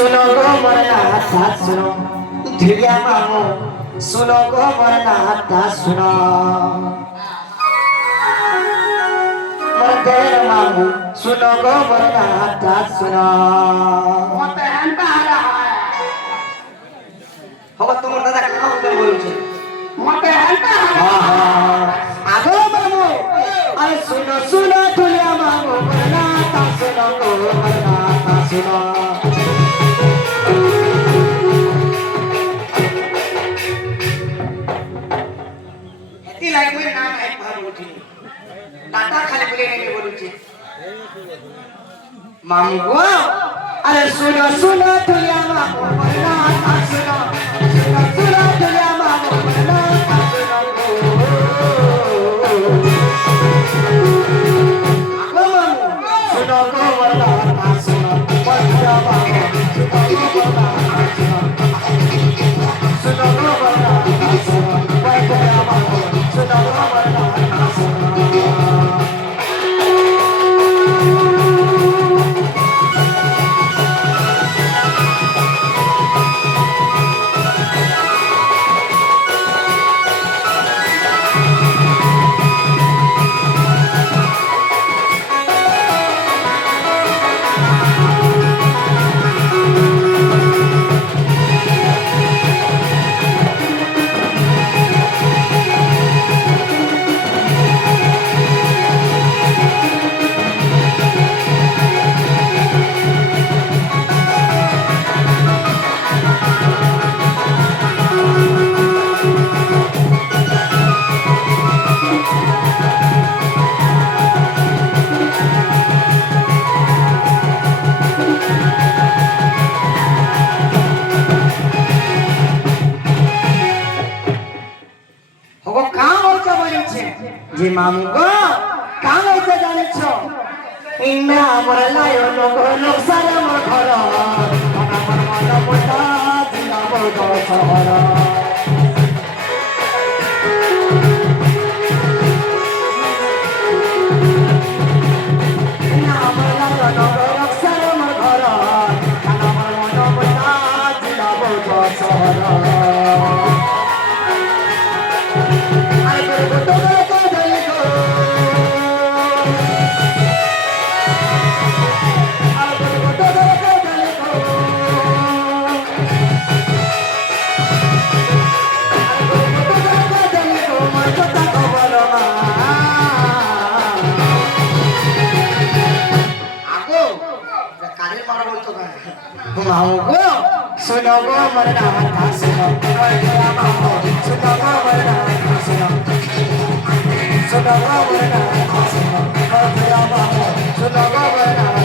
सुनो गो मरना साथ सुनो ढिलिया मामू सुनो गो मरना हाथा सुनो मरदेर मामू सुनो गो मरना हाथा सुनो মতে হ্যান্ডা হারা হবা তোমার দাদা কাম করে বলছে মতে হ্যান্ডা হারা আগো মামু আরে सुनो सुनो ढिलिया मामू मरना हाथा सुनो गो मरना हाथा सुनो लाइक नाम है भाग उठी टाटा खाली बोले नहीं बोलुची मामू गो अरे सुनो सुनो दुनिया मामू मरना था सुनो सुनो सुनो दुनिया मामू मरना था सुनो गो मामू सुनो गो मरना था सुनो दुनिया मामू सुनो गो मरना था सुनो सुनो गो मरना था सुनो दुनिया मामू सुनो गो मरना था सुनो যে মামু গো কাম হইতে জানিছো ইন্না আমার লায়ো নগো লোকসার আমার ঘর আমার মন মোটা দিলা বড় শহর ইন্না আমার লায়ো নগো লোকসার আমার ঘর আমার মন মোটা দিলা বড় শহর मामू गो सुनो गो मरना था सुनो मामू सुनो गो मरना था सुनो सुनो गो मरना था सुनो मामू सुनो गो मरना